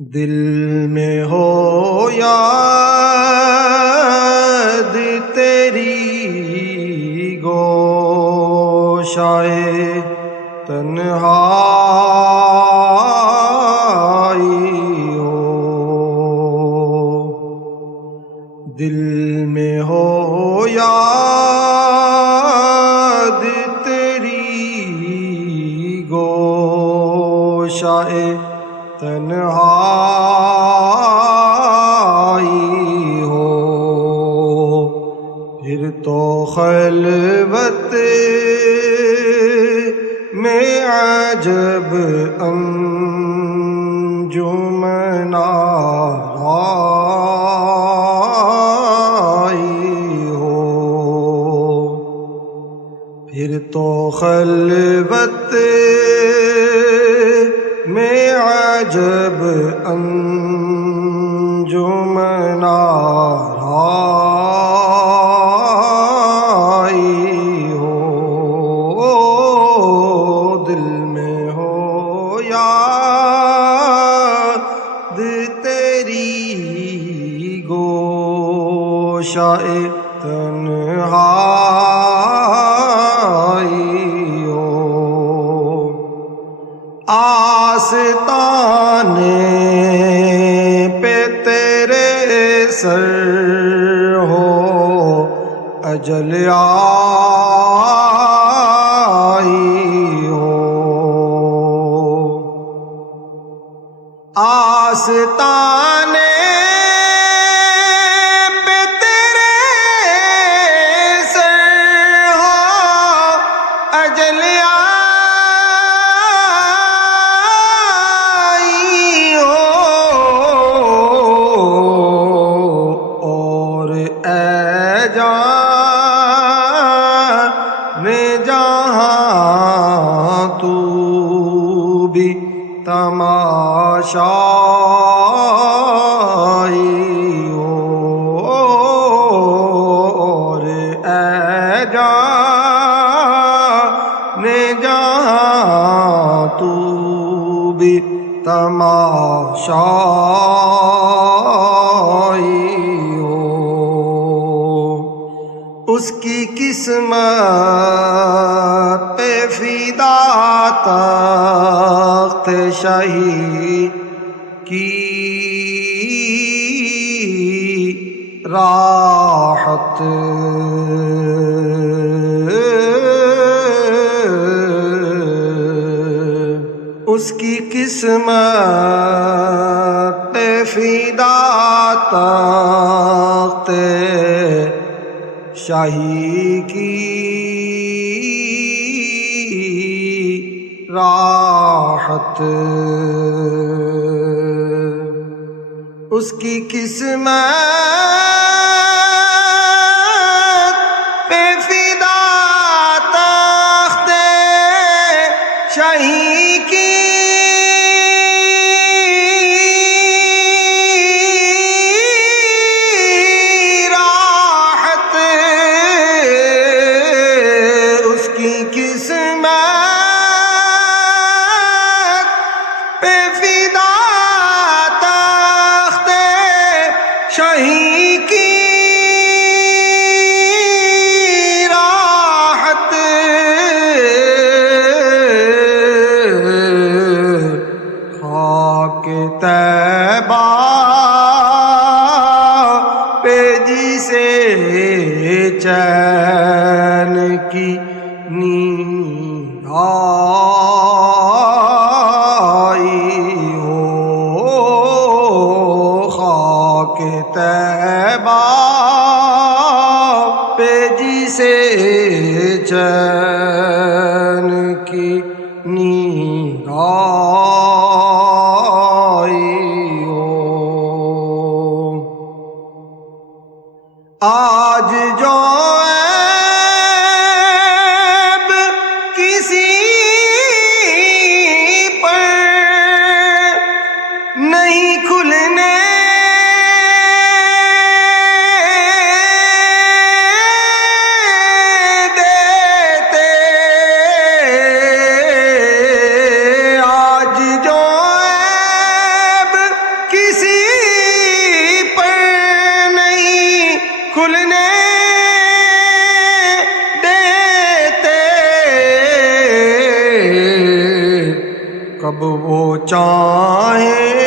دل میں ہو یاد تیری گوشائے تنہائی ہو، دل میں ہو یاد تیری گوشائے تنہائی ہو، پھر تو خلوت میں عجب انجمن آرائی ہو، پھر تو خلوت میں عجب انجمن آرائی ہو، دل میں ہو یاد تیری گوشائے تنہائی ہو، آستانے پہ تیرے سر ہو اجل آئی ہو، آستانے پہ تیرے سر ہو اجل آئی ہو، اور اے جان جہاں تو بھی تماشائی ہو، اور اے جان جہاں تو بھی تماشائی ہو، اس کی قسمت پہ فدا تخت شاہی کی راحت، اس کی قسمت پہ فدا تخت شاہی کی راحت، اس کی قسمت پہ فدا تخت شاہی کی راحت، اس کی قسمت پہ فدا تخت شاہی کی راحت، خاک طیبہ پہ جسے چین کی نیند آئی ہو، خاک طیبہ پہ جسے چین کی نیند آئی ہو، آج جو عیب کسی پر نہیں کھلنے دیتے، آج جو عیب چاہیں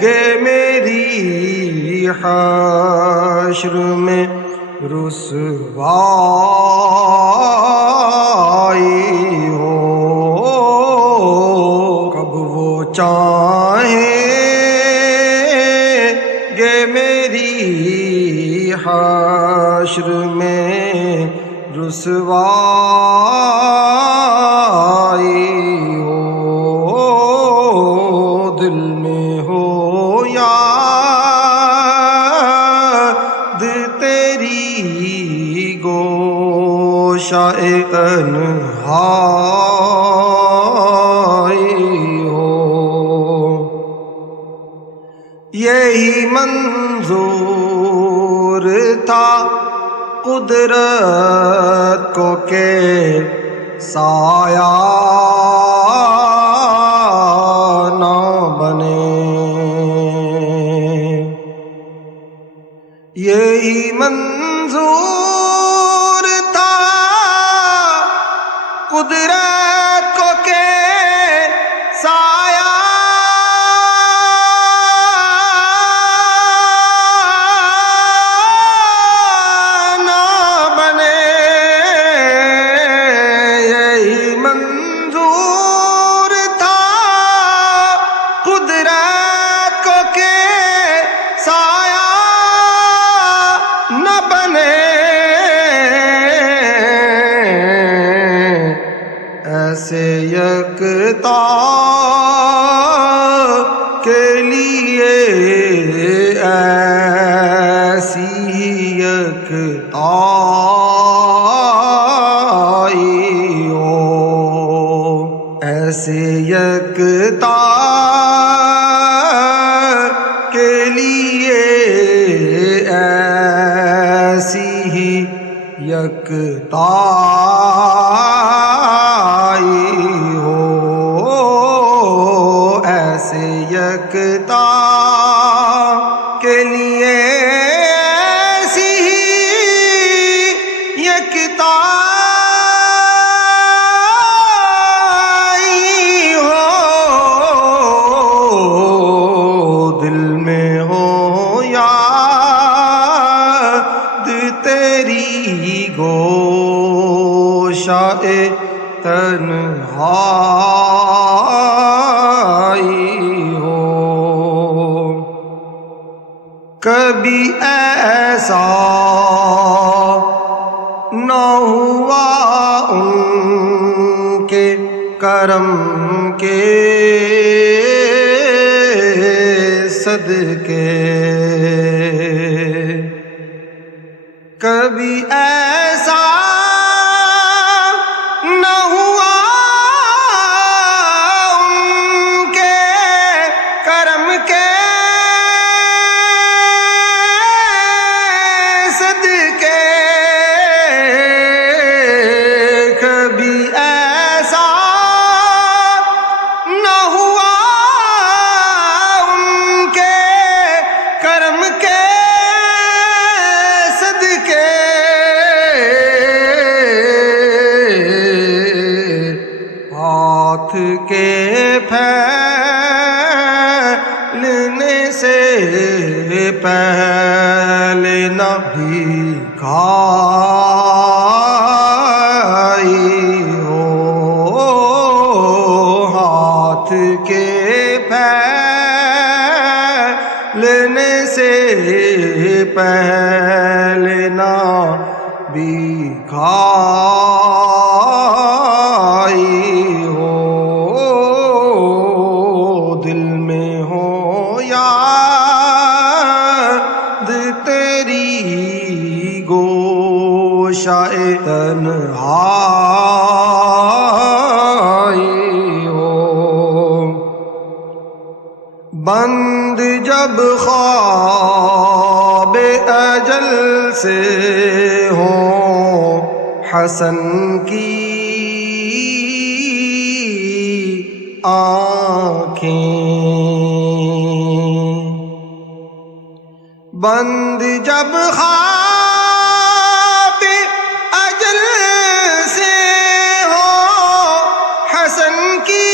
گے میری حشر میں رسوائی ہو، کب وہ چاہیں گے میری حشر میں رسوائی ہو، دل میں ہو یاد تیری گوشہ تنہائی ہو، یہی منظور تھا قدرت کو کہ سایہ نہ بنے، یہی منظور تھا قدرت کو کہ سایہ ایسے یکتا کے لیے ایسی یکتائی ہو، ایسے یکتا کے لیے ایسی ہی یکتائی ہو، ایسے یکتا کے لیے ایسی ہی یکتائی ہو، دل میں ہو یاد تیری گوشہ تنہائی ہو، کبھی ایسا نہ ہوا ان کے کرم کے صدقے، کبھی ایسا نہ ہوا ان کے کرم کے صدقے، کبھی ایسا نہ ہوا ان کے کرم کے ہاتھ کے پھیلنے سے پہلے نہ بھیکھائی ہو، ہاتھ کے پھیلنے سے پہلے نہ بھیکھائی ہو، دل میں ہو یاد تیری گوشہ تنہائی ہو، بند جب خواب اجل سے ہوں حسن کی آنکھیں، بند جب خواب اجل سے ہو حسن کی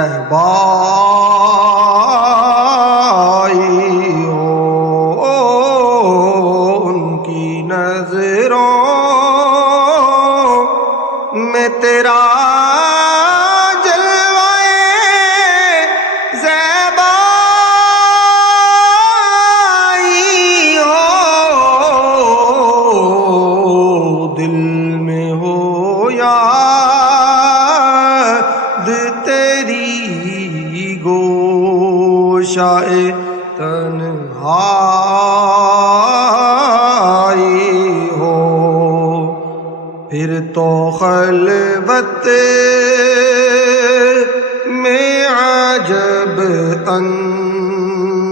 صہبائی ہو، ان کی نظروں میں تیرا گوشائے تنہائی ہو، پھر تو خلوت میں عجب انجمنا